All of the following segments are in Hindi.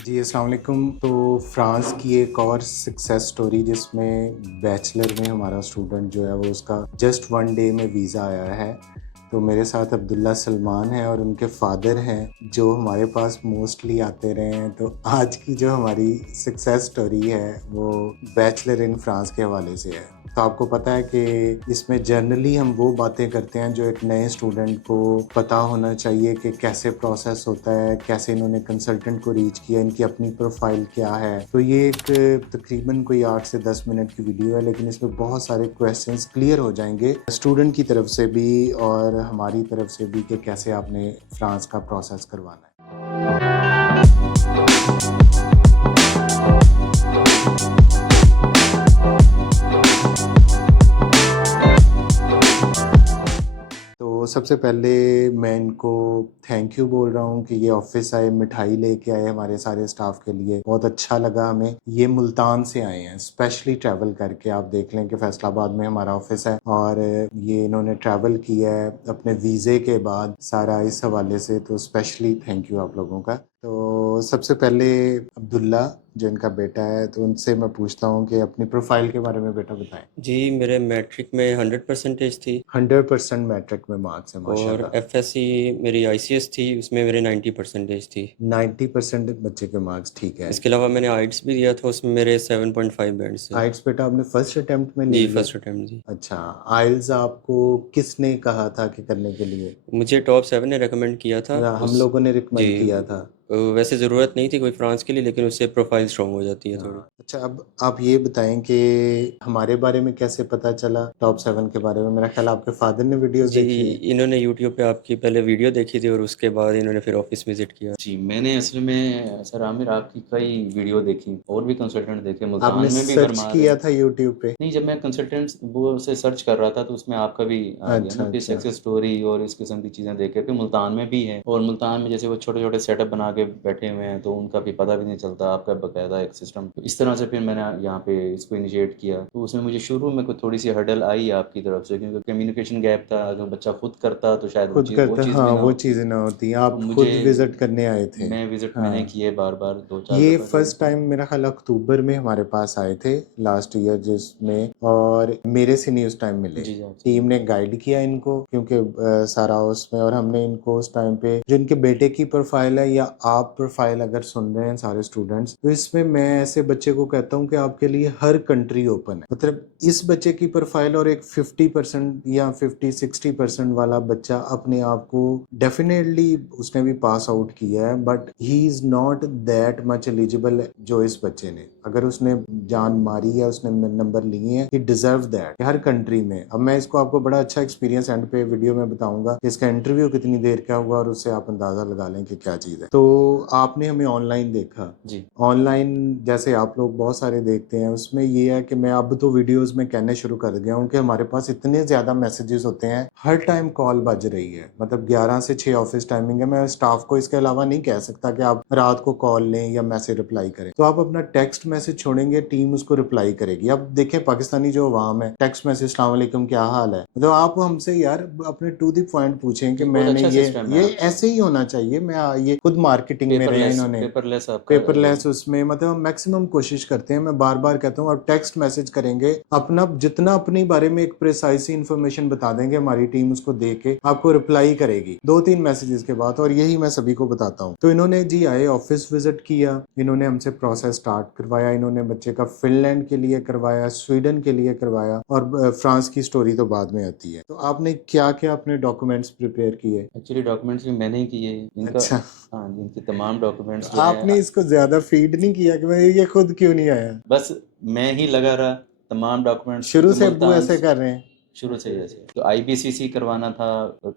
जी, अस्सलाम वालेकुम। तो फ्रांस की एक और सक्सेस स्टोरी जिसमें बैचलर में हमारा स्टूडेंट जो है वो उसका जस्ट 1 डे में वीज़ा आया है। तो मेरे साथ अब्दुल्ला सलमान हैं और उनके फादर हैं जो हमारे पास मोस्टली आते रहे हैं। तो आज की जो हमारी सक्सेस स्टोरी है वो बैचलर इन फ्रांस के हवाले से है। तो आपको पता है कि इसमें जनरली हम वो बातें करते हैं जो एक नए स्टूडेंट को पता होना चाहिए कि कैसे प्रोसेस होता है, कैसे इन्होंने कंसल्टेंट को रीच किया, इनकी अपनी प्रोफाइल क्या है। तो ये एक तकरीबन कोई 8 से 10 मिनट की वीडियो है, लेकिन इसमें बहुत सारे क्वेश्चंस क्लियर हो जाएंगे स्टूडेंट की तरफ से भी और हमारी तरफ से भी कि कैसे आपने फ्रांस का प्रोसेस करवाना है। तो सबसे पहले मैं इनको थैंक यू बोल रहा हूँ कि ये ऑफिस आए, मिठाई लेके आए हमारे सारे स्टाफ के लिए, बहुत अच्छा लगा हमें। ये मुल्तान से आए हैं स्पेशली ट्रैवल करके। आप देख लें कि फैसलाबाद में हमारा ऑफिस है और ये इन्होंने ट्रैवल किया है अपने वीज़े के बाद सारा इस हवाले से। तो स्पेशली थैंक यू आप लोगों का। तो सबसे पहले अब्दुल्ला जो इनका बेटा है, तो उनसे मैं पूछता हूँ कि अपनी प्रोफाइल के बारे में बेटा बताएं। जी, मेरे मैट्रिक में 100% थी 100% मैट्रिक में मार्क्स है और माशाल्लाह। एफएससी मेरी आईसीएस थी, उसमें मेरे 90% थी। 90% बच्चे के मार्क्स ठीक है। इसके अलावा मैंने आइट्स भी दिया था, उसमें मेरे 7.5 बैंड्स थे। आइल्स बेटा आपने फर्स्ट अटेम्प्ट में ले जी, लिया? फर्स्ट अटेम्प्ट जी। अच्छा, आइल्स आपको किसने कहा था कि करने के लिए, मुझे टॉप 7 ने रेकमेंड किया था या हम उस। लोगों ने जी, रिकमेंड किया था? वैसे ज़रूरत नहीं थी कोई फ्रांस के लिए, लेकिन उससे प्रोफाइल स्ट्रॉन्ग हो जाती है थोड़ी। हाँ, अच्छा अब आप ये बताएं कि हमारे बारे में कैसे पता चला टॉप 7 के बारे में? मेरा ख्याल आपके फादर ने वीडियोस जी, देखी है। इन्होंने यूट्यूब पे आपकी पहले वीडियो देखी थी और उसके बाद इन्होंने फिर ऑफिस विजिट किया। जी, मैंने असल में सर आमिर आपकी कई वीडियो देखी और भी कंसल्टेंट देखे, मुल्तान आपने में भी सर्च भरमार किया है। था यूट्यूब पे? नहीं, जब मैं कंसल्टेंट्स वो से सर्च कर रहा था तो उसमें आपका भी आ गया अच्छा ना, फिर अच्छा। सक्सेस स्टोरी और इस किस्म की चीज़ें देख के फिर मुल्तान में भी है और मुल्तान में जैसे वो छोटे-छोटे सेटअप बना के बैठे हुए हैं तो उनका भी पता भी नहीं चलता, आपका बाकायदा एक सिस्टम। तो इस तरह से फिर मैंने यहाँ पे इसको इनिशिएट किया। तो उसमें मुझे शुरू में कोई थोड़ी-सी हर्डल आई आपकी तरफ से क्योंकि कम्युनिकेशन गैप था, अगर बच्चा खुद करता तो शायद खुद वो करते, चीज़ हाँ भी ना वो होती। चीज़ें ना होती, तो आप मुझे खुद विजिट करने आए थे। मैं विज़िट मैंने हाँ, किए बार-बार 2-4 ये दफ़ा फर्स्ट किए। टाइम मेरा ख्याल अक्टूबर में हमारे पास आए थे लास्ट ईयर जिसमें, और मेरे से नहीं उस टाइम मिले। जी, जी, आपसे टीम मिले। ने गाइड किया इनको क्योंकि सारा उसमें, और हमने इनको उस टाइम पे जो इनके बेटे की प्रोफाइल है या आप प्रोफाइल अगर सुन रहे हैं सारे स्टूडेंट्स, तो इसमें मैं ऐसे बच्चे को कहता हूँ कि आपके लिए हर कंट्री ओपन है। मतलब इस बच्चे की प्रोफाइल और एक 50% या 50-60% वाला बच्चा अपने आप को डेफिनेटली उसने भी पास आउट किया है, but he is not that much eligible जो इस बच्चे ने, अगर उसने जान मारी है, उसने नंबर लिए हैं, he deserve that her country में। अब मैं इसको आपको बड़ा अच्छा एक्सपीरियंस एंड पे वीडियो में बताऊंगा, इसका इंटरव्यू कितनी देर का हुआ और उससे आप अंदाजा लगा लें कि क्या चीज़ है। तो आपने हमें ऑनलाइन देखा, जी। ऑनलाइन जैसे आप लोग बहुत सारे देखते हैं, उसमें ये है कि मैं अब तो वीडियोस में कहने शुरू कर गया हूँ कि हमारे पास इतने ज़्यादा मैसेजेस होते हैं, हर टाइम कॉल बज रही है। मतलब 11 से 6 ऑफिस टाइमिंग है। मैं स्टाफ को इसके अलावा नहीं कह सकता कि आप रात को कॉल लें या मैसेज रिप्लाई करें। तो आप अपना टेक्स्ट मैसेज छोड़ेंगे, टीम उसको रिप्लाई करेगी। अब देखें पाकिस्तानी जो अवाम है, टेक्स्ट मैसेज अस्सलाम वालेकुम क्या हाल है, मतलब आप हमसे यार अपने टू द पॉइंट पूछें कि जी, बहुत मैंने अच्छा ये सिस्टम है ये आपका। ऐसे ही होना चाहिए। मैं ये खुद मार्केटिंग में रहे हैं इन्होंने, पेपरलेस आपका वो। पेपरलेस उसमें, मतलब हम मैक्सिमम कोशिश करते हैं। मैं बार बार कहता हूँ आप टेक्स्ट मैसेज करेंगे, अपना जितना अपने बारे में एक प्रिसाइज इन्फॉर्मेशन बता देंगे, हमारी टीम उसको दे के आपको रिप्लाई करेगी 2-3 मैसेजेस के बाद। और यही मैं सभी को बताता हूँ। तो इन्होंने जी आए, ऑफिस विजिट किया, इन्होंने हमसे प्रोसेस स्टार्ट करवाया, इन्होंने बच्चे का फिनलैंड के लिए करवाया, स्वीडन के लिए करवाया, और फ्रांस की स्टोरी तो बाद में आती है। तो आपने क्या क्या अपने डॉक्यूमेंट्स प्रिपेयर किए? एक्चुअली डॉक्यूमेंट्स भी मैंने ही किए। इनका अच्छा, हाँ, इनके तमाम डॉक्यूमेंट्स जो हैं आपने इसको ज्यादा फीड नहीं किया कि मैं ये खुद क्यों नहीं आया? बस मैं ही लगा रहा तमाम डॉक्यूमेंट्स शुरू क्योंकि से अब्बू मुल्तान ऐसे कर रहे हैं? शुरू से ही ऐसे। तो आईपीसीसी करवाना था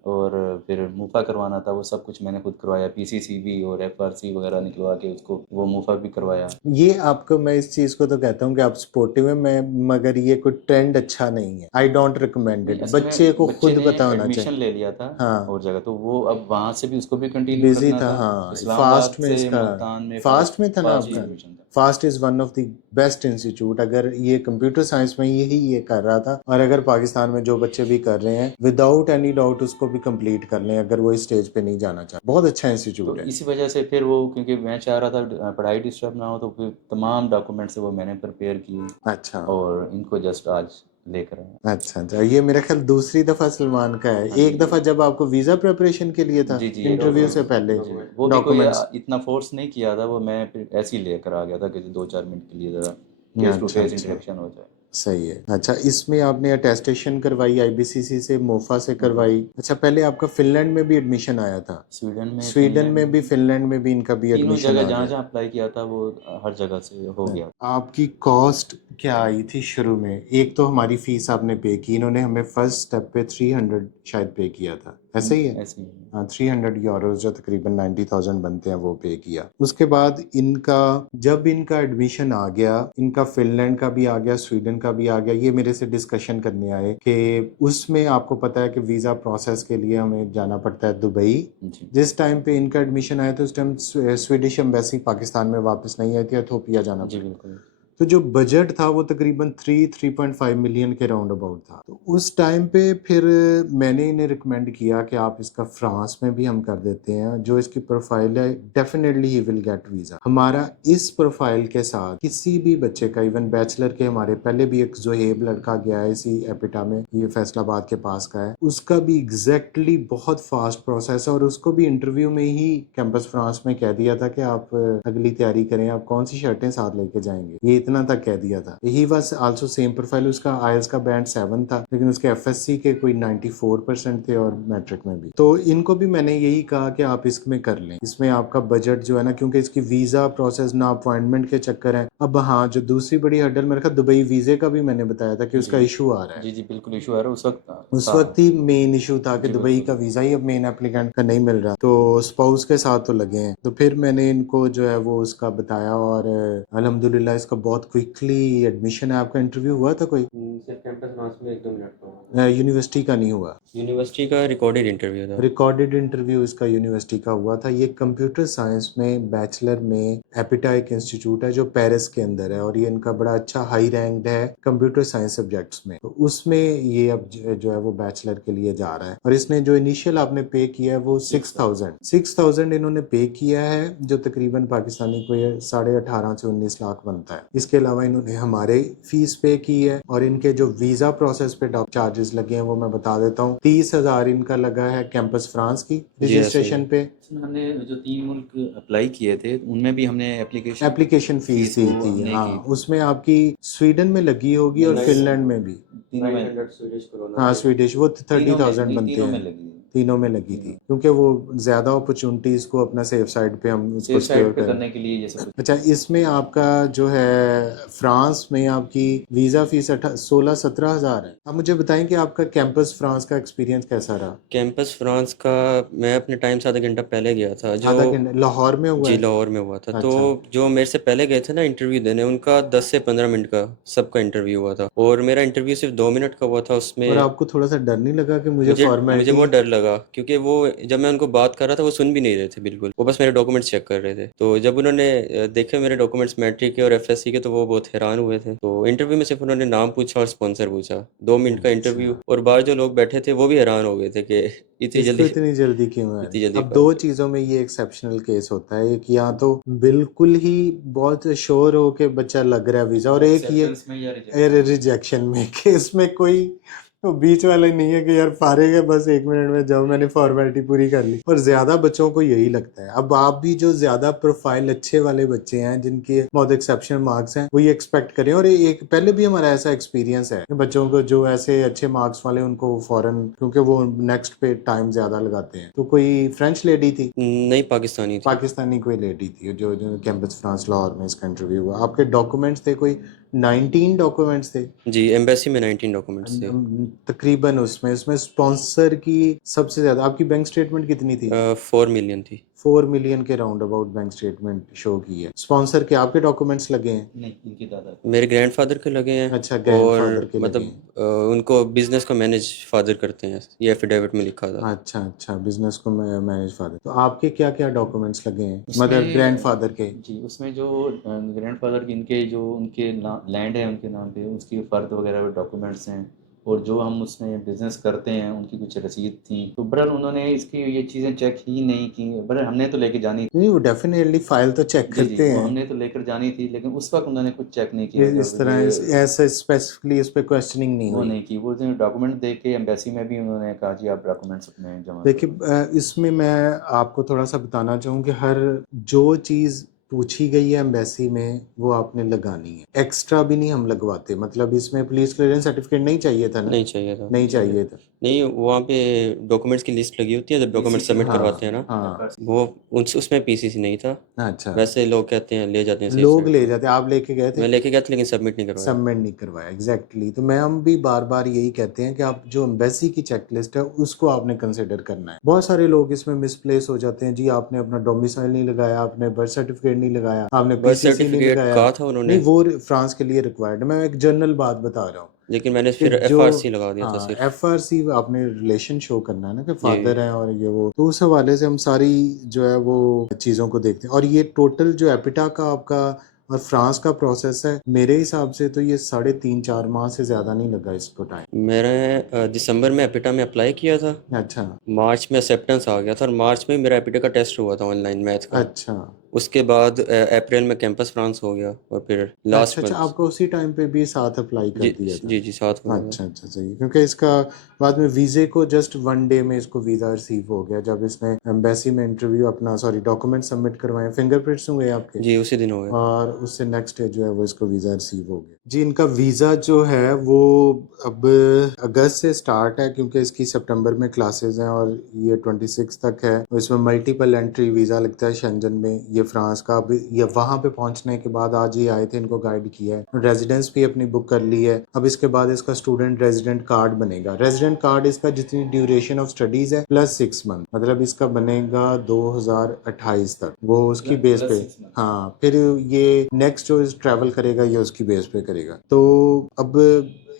और फिर मूफा करवाना था, वो सब कुछ मैंने खुद करवाया। पीसीसी भी और एफआरसी वगैरह निकलवा के उसको वो मूफा भी करवाया। ये आपको, मैं इस चीज को तो कहता हूँ कि आप सपोर्टिव है, मैं, मगर ये कोई ट्रेंड अच्छा नहीं है। आई डोंट रिकमेंड नहीं, इट। असल बच्चे में को बच्चे खुद ने पता होना एडमिशन चाहिए। ले लिया था हाँ, और जगह, तो वो अब वहाँ से भी उसको भी कंटिन्यू बिजी रखना था, था। हाँ इस्लामाबाद फास्ट में से इसका, मुल्तान में फास्ट में था ना फास्ट ही आपका। एडमिशन था। Fast is one of the best institute. अगर ये कंप्यूटर साइंस में यही ये कर रहा था, और अगर पाकिस्तान पाकिस्तान में जो बच्चे भी कर रहे हैं विदाउट एनी डाउट उसको भी कंप्लीट कर लें अगर वो इस स्टेज पे नहीं जाना चाहते। बहुत अच्छा तो इंस्टीट्यूट है। इसी वजह से फिर वो, क्योंकि मैं चाह रहा था पढ़ाई डिस्टर्ब ना हो, तो फिर तमाम डॉक्यूमेंट्स वो मैंने प्रिपेयर किए अच्छा और इनको जस्ट आज लेकर आया। अच्छा, ये मेरा ख्याल दूसरी दफ़ा सलमान का है। हाँ जी, एक दफ़ा जब आपको वीज़ा प्रिपरेशन के लिए था जी जी, इंटरव्यू से पहले जी, वो भी कोई डॉक्यूमेंट्स। इतना फोर्स नहीं किया था, वो मैं फिर ऐसे ही लेकर आ गया था कि 2-4 मिनट के लिए ज़रा फेस टू अच्छा फेस अच्छा, इंटरेक्शन हो जाए। सही है। अच्छा, इसमें आपने अटेस्टेशन करवाई आईबीसीसी से, मोफा से करवाई? अच्छा, पहले आपका फिनलैंड में भी एडमिशन आया था? स्वीडन में, स्वीडन फिनलैंड में भी, में, फिनलैंड में भी इनका भी तीनों एडमिशन जगह आ जहाँ गया? जहाँ अप्लाई किया था वो हर जगह से हो गया। आपकी कॉस्ट क्या आई थी शुरू में? एक तो हमारी फीस आपने पे की, इन्होंने हमें फर्स्ट स्टेप पे 300 शायद पे किया था, ऐसे ही है? ऐसे ही है। हाँ, 300 यूरोज जो तकरीबन 90,000 बनते हैं वो पे किया। उसके बाद इनका जब इनका एडमिशन आ गया, इनका फिनलैंड का भी आ गया, स्वीडन का भी आ गया, ये मेरे से डिस्कशन करने आए कि उसमें आपको पता है कि वीज़ा प्रोसेस के लिए हमें जाना पड़ता है दुबई। जी जिस टाइम पे इनका एडमिशन आया था उस टाइम स्वीडिश एम्बेसी पाकिस्तान में वापस नहीं आई थी, एथोपिया जाना जी, पड़ा। बिल्कुल। तो जो बजट था वो तकरीबन 3.5 मिलियन के राउंड अबाउट था। तो उस टाइम पे फिर मैंने इन्हें रिकमेंड किया कि आप इसका फ्रांस में भी हम कर देते हैं, जो इसकी प्रोफाइल है definitely he will get visa. हमारा इस प्रोफाइल के साथ किसी भी बच्चे का, इवन बैचलर के हमारे पहले भी एक जोहेब लड़का गया है इसी एपिटा में, ये फैसलाबाद के पास का है, उसका भी एग्जैक्टली बहुत फास्ट प्रोसेस है और उसको भी इंटरव्यू में ही कैंपस फ्रांस में कह दिया था कि आप अगली तैयारी करें, आप कौन सी शर्टें साथ लेके जाएंगे, ये इतना तक कह दिया था। He was also same profile, उसका आईएलटीएस का बैंड 7 था लेकिन उसके एफएससी के कोई 94% थे और मैट्रिक में भी। तो इनको भी मैंने यही कहा कि आप इसमें कर लें, इसमें आपका बजट जो है ना, क्योंकि इसकी वीजा प्रोसेस ना अपॉइंटमेंट के चक्कर है। अब हाँ, जो दूसरी बड़ी हर्डल मेरे ख्याल दुबई वीजे का भी मैंने बताया था कि उसका जी इशू आ रहा है। जी, जी बिल्कुल इशू आ रहा है उस वक्त उस था। वक्त ही मेन इशू था कि जी दुबई बिल्कुल। का वीजा ही अब मेन एप्लीकेंट का नहीं मिल रहा, तो स्पाउस के साथ तो लगे हैं। तो फिर मैंने इनको जो है वो उसका बताया और अल्हम्दुलिल्लाह इसका बहुत क्विकली एडमिशन है। आपका इंटरव्यू हुआ था कोई? सिर्फ कैंपस फ्रांस में 1-2 मिनट का हुआ। यूनिवर्सिटी का नहीं हुआ? यूनिवर्सिटी का रिकॉर्डेड इंटरव्यू था। रिकॉर्डेड इंटरव्यू इसका यूनिवर्सिटी का हुआ था। ये कंप्यूटर साइंस में बैचलर में एपिटा एक इंस्टीट्यूट है जो पेरिस के अंदर है और ये इनका बड़ा अच्छा हाई रैंक्ड है कंप्यूटर साइंस सब्जेक्ट्स में। तो उसमें ये अब जो है वो बैचलर के लिए जा रहा है और इसने जो इनिशियल आपने पे किया है वो 6,000 इन्होंने पे किया है, जो तकरीबन पाकिस्तानी को ये 18.5 से 19 लाख बनता है। इसके अलावा इन्होंने हमारे फीस पे की है और इनके जो वीजा प्रोसेस पे चार्जेस लगे हैं वो मैं बता देता हूँ। 30,000 इनका लगा है कैंपस फ्रांस की जी, ऐसे ही रजिस्ट्रेशन है। पे। इसमें हमने जो 3 मुल्क अप्लाई किए थे उनमें भी हमने एप्लीकेशन फीस दी वो थी, हमने हाँ, की थी। उसमें आपकी स्वीडन में लगी होगी और नहीं, फिनलैंड में भी। तीनों में 900 स्वीडिश करोना हाँ, थे। स्वीडिश वो 30,000 नहीं, बनते तीनों में हैं। लगी थी। तीनों में लगी थी क्योंकि वो ज्यादा अपॉर्चुनिटीज को अपना सेफ साइड पे हम उसको सेफ सिक्योर साइड पे करें। करने के लिए ये सब कुछ। अच्छा, इसमें आपका जो है फ्रांस में आपकी वीजा फीस 16-17 हज़ार है। आप मुझे बताएं कि आपका कैंपस फ्रांस का एक्सपीरियंस कैसा रहा? कैंपस फ्रांस का मैं अपने टाइम से आधा घंटा पहले गया था। जो आधा घंटा लाहौर में हुआ जी, है? लाहौर में हुआ था। तो अच्छा जो मेरे से पहले गए थे ना इंटरव्यू देने, उनका 10 से 15 मिनट का सबका इंटरव्यू हुआ था और मेरा इंटरव्यू सिर्फ 2 मिनट का हुआ था। और उसमें आपको थोड़ा सा डर नहीं लगा कि मुझे मुझे फॉर्मेलिटी? बहुत डर लगा क्योंकि वो जब मैं उनको बात कर रहा था वो सुन भी नहीं रहे थे बिल्कुल, वो बस मेरे डॉक्यूमेंट्स चेक कर रहे थे। तो जब उन्होंने देखे मेरे डॉक्यूमेंट्स मैट्रिक के और एफएससी के, तो वो बहुत हैरान हुए थे। तो इंटरव्यू में सिर्फ उन्होंने नाम पूछा और स्पॉन्सर पूछा, 2 मिनट का इंटरव्यू, अच्छा, और बाहर जो लोग बैठे थे वो भी हैरान हो गए थे कि इसको इतनी जल्दी क्यों आ रही? इतनी जल्दी अब कर दो दिया। चीजों में ये एक्सेप्शनल केस होता है, एक या तो बिल्कुल ही बहुत श्योर हो के बच्चा लग रहा है वीजा, और एक ये एक्सेप्टेंस में या रिजेक्शन। रिजेक्शन में कि इसमें कोई तो बीच वाला नहीं है कि यार फारिग है बस 1 मिनट में जाओ मैंने फॉर्मेलिटी पूरी कर ली। और ज्यादा बच्चों को यही लगता है। अब आप भी जो ज्यादा प्रोफाइल अच्छे वाले बच्चे हैं जिनके बहुत एक्सेप्शनल मार्क्स हैं वो ये एक्सपेक्ट करें। और एक पहले भी हमारा ऐसा एक्सपीरियंस है कि बच्चों को जो ऐसे अच्छे मार्क्स वाले उनको फॉरन, क्योंकि वो नेक्स्ट पे टाइम ज्यादा लगाते हैं। तो कोई फ्रेंच लेडी थी, नहीं, पाकिस्तानी थी। पाकिस्तानी कोई लेडी थी जो कैंपस फ्रांस लाहौर में इसका इंटरव्यू हुआ। आपके डॉक्यूमेंट्स थे कोई 19 डॉक्यूमेंट्स थे जी, एम्बेसी में 19 डॉक्यूमेंट्स थे। तकरीबन। उसमें स्पॉन्सर की सबसे ज्यादा आपकी बैंक स्टेटमेंट कितनी थी? 4 मिलियन थी। 4 मिलियन के round about bank statement show की है। स्पॉन्सर के आपके डॉक्यूमेंट्स लगे हैं? नहीं, इनकी दादा। मेरे ग्रैंडफादर के लगे हैं। अच्छा, और ग्रैंडफादर के लगे मतलब हैं। उनको बिजनेस को मैनेज फादर करते हैं, ये एफिडेविट में लिखा था। अच्छा अच्छा, बिजनेस को मैनेज फादर। तो आपके क्या क्या डॉक्यूमेंट्स लगे हैं उसमें मदर ग्रैंडफादर के? जी, उसमें जो ग्रैंडफादर के इनके जो उनके लैंड है उनके नाम पे, उसकी फ़र्द वगैरह डॉक्यूमेंट्स हैं। और जो हम उसमें बिज़नेस करते हैं उनकी कुछ रसीद थी। तो बहरहाल उन्होंने इसकी ये चीज़ें चेक ही नहीं की। बहरहाल हमने तो लेके जानी नहीं, वो डेफिनेटली फाइल तो चेक जी, जी, करते वो हैं। हमने तो लेकर जानी थी, लेकिन उस वक़्त उन्होंने कुछ चेक नहीं किया इस जब तरह ये ऐसे स्पेसिफिकली इस पे क्वेश्चनिंग नहीं वो हुई। नहीं की। वो जो डॉक्यूमेंट दे के एम्बेसी में भी उन्होंने कहा जी आप डॉक्यूमेंट्स अपने जमा देखिए करो। इसमें मैं आपको थोड़ा सा बताना चाहूँ कि हर जो चीज़ पूछी गई है एम्बेसी में वो आपने लगानी है, एक्स्ट्रा भी नहीं हम लगवाते। मतलब इसमें पुलिस क्लियरेंस सर्टिफिकेट नहीं चाहिए था ना? नहीं चाहिए था। नहीं चाहिए था। नहीं, वहाँ पे डॉक्यूमेंट्स की लिस्ट लगी होती है जब डॉक्यूमेंट पीसीसी सबमिट हाँ, करवाते हैं ना, हाँ, वो उसमें पीसीसी नहीं था। अच्छा। वैसे लोग कहते हैं ले जाते हैं सेफ लोग साइड ले पे। जाते, आप लेके गए थे? मैं लेके गया था लेकिन सबमिट नहीं करवाया। सबमिट नहीं करवाया, एग्जैक्टली तो मैं हम भी बार बार यही कहते हैं कि आप जो एम्बेसी की चेकलिस्ट है उसको आपने कंसिडर करना है। बहुत सारे लोग इसमें मिसप्लेस हो जाते हैं जी, आपने अपना डोमिसाइल नहीं लगाया, आपने बर्थ सर्टिफिकेट नहीं लगाया, आपने बर्थ पीसीसी नहीं सर्टिफिकेट लगाया। कहा था नहीं, उन्होंने, वो फ्रांस के लिए रिक्वायर्ड है, मैं एक जनरल बात बता रहा हूँ लेकिन मैंने कि फिर जो एफआरसी लगा दिया था हाँ सिर्फ। एफआरसी आपने रिलेशन शो करना है ना कि जी। फादर है और ये वो, तो उस हवाले से हम सारी जो है वो चीज़ों को देखते हैं। और ये टोटल जो एपिटा का आपका और फ्रांस का प्रोसेस है, मेरे हिसाब से तो ये 3.5-4 माह से ज़्यादा नहीं लगा इसको टाइम। मैंने दिसंबर में एपिटा में अप्लाई किया था, अच्छा, मार्च में एक्सेप्टेंस आ गया था और मार्च में मेरा एपिटा का टेस्ट हुआ था ऑनलाइन मैथ का। अच्छा, उसके बाद अप्रैल में कैंपस फ्रांस हो गया और फिर अच्छा, लास्ट अच्छा, मंथ। आपको उसी टाइम पे भी साथ अप्लाई कर जी दिया था? जी जी, साथ में हो गया। अच्छा, अच्छा, सही। क्योंकि इसका बाद में वीज़े को जस्ट 1 डे में इसको वीज़ा रिसीव हो गया जब इसने एम्बेसी में इंटरव्यू अपना डॉक्यूमेंट सबमिट करवाए, फिंगरप्रिंट्स हुए आपके, जी, उसी दिन हो गया। और उससे नेक्स्ट डे जो है वो इसको वीज़ा रिसीव हो गया। जी, इनका वीज़ा जो है वो अब अगस्त से स्टार्ट है क्योंकि इसकी सितंबर में क्लासेस हैं और ये 26 तक है। और इसमें मल्टीपल एंट्री वीज़ा लगता है शेंजन में। ये फ्रांस का, अब ये वहाँ पे पहुँचने के बाद आज ही आए थे, इनको गाइड किया है, रेजिडेंस भी अपनी बुक कर ली है। अब इसके बाद इसका स्टूडेंट रेजिडेंट कार्ड बनेगा। रेजिडेंट कार्ड इसका जितनी ड्यूरेशन ऑफ स्टडीज है प्लस 6 मंथ, मतलब इसका बनेगा 2028 तक, वो उसकी बेस पे। हाँ, फिर ये नेक्स्ट जो ट्रैवल करेगा ये उसकी बेस पे करेगा। तो अब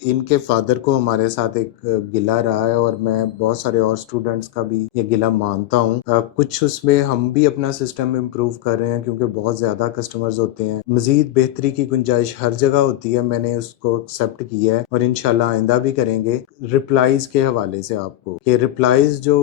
इनके फादर को हमारे साथ एक गिला रहा है और मैं बहुत सारे और स्टूडेंट्स का भी ये गिला मानता हूँ। कुछ उसमें हम भी अपना सिस्टम इम्प्रूव कर रहे हैं क्योंकि बहुत ज़्यादा कस्टमर्स होते हैं, मज़ीद बेहतरी की गुंजाइश हर जगह होती है। मैंने उसको एक्सेप्ट किया है और इंशाल्लाह आइंदा भी करेंगे। रिप्लाईज़ के हवाले से आपको कि रिप्लाईज़ जो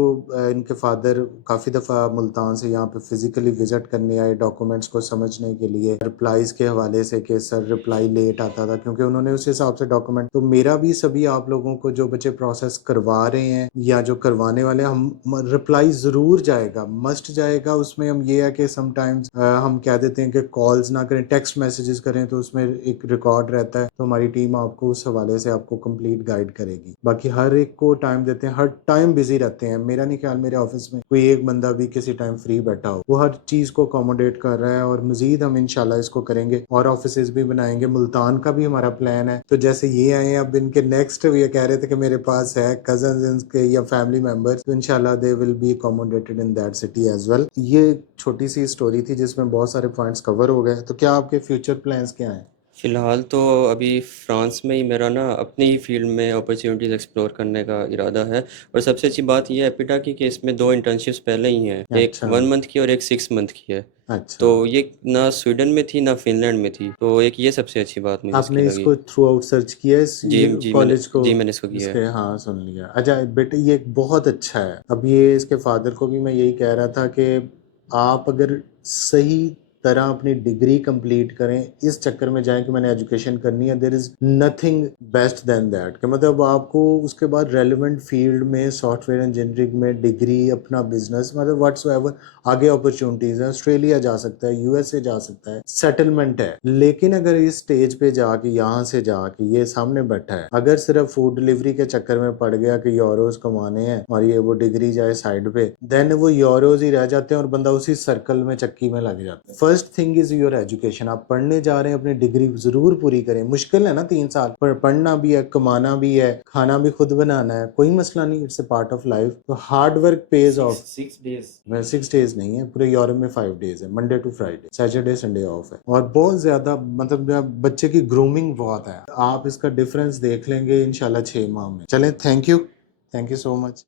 इनके फादर काफ़ी दफ़ा मुल्तान से यहाँ पे फिज़िकली विज़िट करने आए डॉक्यूमेंट्स को समझने के लिए, रिप्लाईज़ के हवाले से कि सर रिप्लाई लेट आता था क्योंकि उन्होंने उस हिसाब से डॉक्यूमेंट, तो मेरा भी सभी आप लोगों को जो बच्चे प्रोसेस करवा रहे हैं या जो करवाने वाले हैं, हम रिप्लाई ज़रूर जाएगा, मस्ट जाएगा। उसमें हम ये है कि समटाइम्स हम कह देते हैं कि कॉल्स ना करें, टेक्स्ट मैसेजेस करें, तो उसमें एक रिकॉर्ड रहता है, तो हमारी टीम आपको उस हवाले से आपको कंप्लीट गाइड करेगी। बाकी हर एक को टाइम देते हैं, हर टाइम बिजी रहते हैं। मेरा नहीं ख्याल मेरे ऑफिस में कोई एक बंदा भी किसी टाइम फ्री बैठा हो, वो हर चीज़ को अकोमोडेट कर रहा है और मजीद हम इंशाल्लाह इसको करेंगे और ऑफिस भी बनाएंगे। मुल्तान का भी हमारा प्लान है, तो जैसे ये आए, अब इनके नेक्स्ट ये कह रहे थे कि मेरे पास है कजन इनके या फैमिली मेंबर्स, तो इंशाल्लाह they will be accommodated in that city as well. ये छोटी सी स्टोरी थी जिसमें बहुत सारे पॉइंट्स कवर हो गए। तो क्या आपके फ्यूचर प्लान्स क्या हैं? फ़िलहाल तो अभी फ्रांस में ही मेरा ना अपनी ही फील्ड में अपॉर्चुनिटीज़ एक्सप्लोर करने का इरादा है। और सबसे अच्छी बात ये है एपिटा की कि इसमें 2 इंटर्नशिप्स पहले ही हैं, एक अच्छा, 1 मंथ की और एक 6 मंथ की है। अच्छा। तो ये ना स्वीडन में थी ना फ़िनलैंड में थी, तो एक ये सबसे अच्छी बात मुझे इसकी आपने लगी। इसको थ्रू आउट सर्च किया है इस जी, ये जी मैंने कॉलेज को? जी मैंने इसको किया इसके, है। हाँ, सुन लिया। अच्छा बेटे, ये बहुत अच्छा है। अब ये इसके फादर को भी मैं यही कह रहा था कि आप अगर सही तरह अपनी डिग्री कंप्लीट करें, इस चक्कर में जाएं कि मैंने एजुकेशन करनी है, there is nothing best then that, कि मतलब आपको उसके बाद रेलिवेंट फील्ड में सॉफ्टवेयर इंजीनियरिंग में डिग्री, अपना बिजनेस, मतलब व्हाट्सएवर आगे अपॉर्चुनिटीज है। ऑस्ट्रेलिया जा सकता है, यूएसए जा सकता है, सेटलमेंट है। लेकिन अगर इस स्टेज पे जाके, यहाँ से जाके, ये सामने बैठा है, अगर सिर्फ फूड डिलीवरी के चक्कर में पड़ गया कि यूरोज कमाने हैं और ये वो डिग्री जाए साइड पे, देन वो यूरोज ही रह जाते हैं और बंदा उसी सर्कल में, चक्की में लग जाता है। First thing is your education. आप पढ़ने जा रहे हैं, अपनी डिग्री जरूर पूरी करें। मुश्किल है ना 3 साल, पर पढ़ना भी है, कमाना भी है, खाना भी खुद बनाना है, कोई मसला नहीं, it's a part of life. तो hard work pays off. 6 days नहीं है, पूरे यूरोप में 5 डेज है, Monday to Friday, Saturday Sunday off है। और बहुत ज्यादा, मतलब बच्चे की ग्रूमिंग बहुत है। आप इसका डिफरेंस देख लेंगे इंशाल्लाह 6 माह में। चलें, थैंक यू सो मच।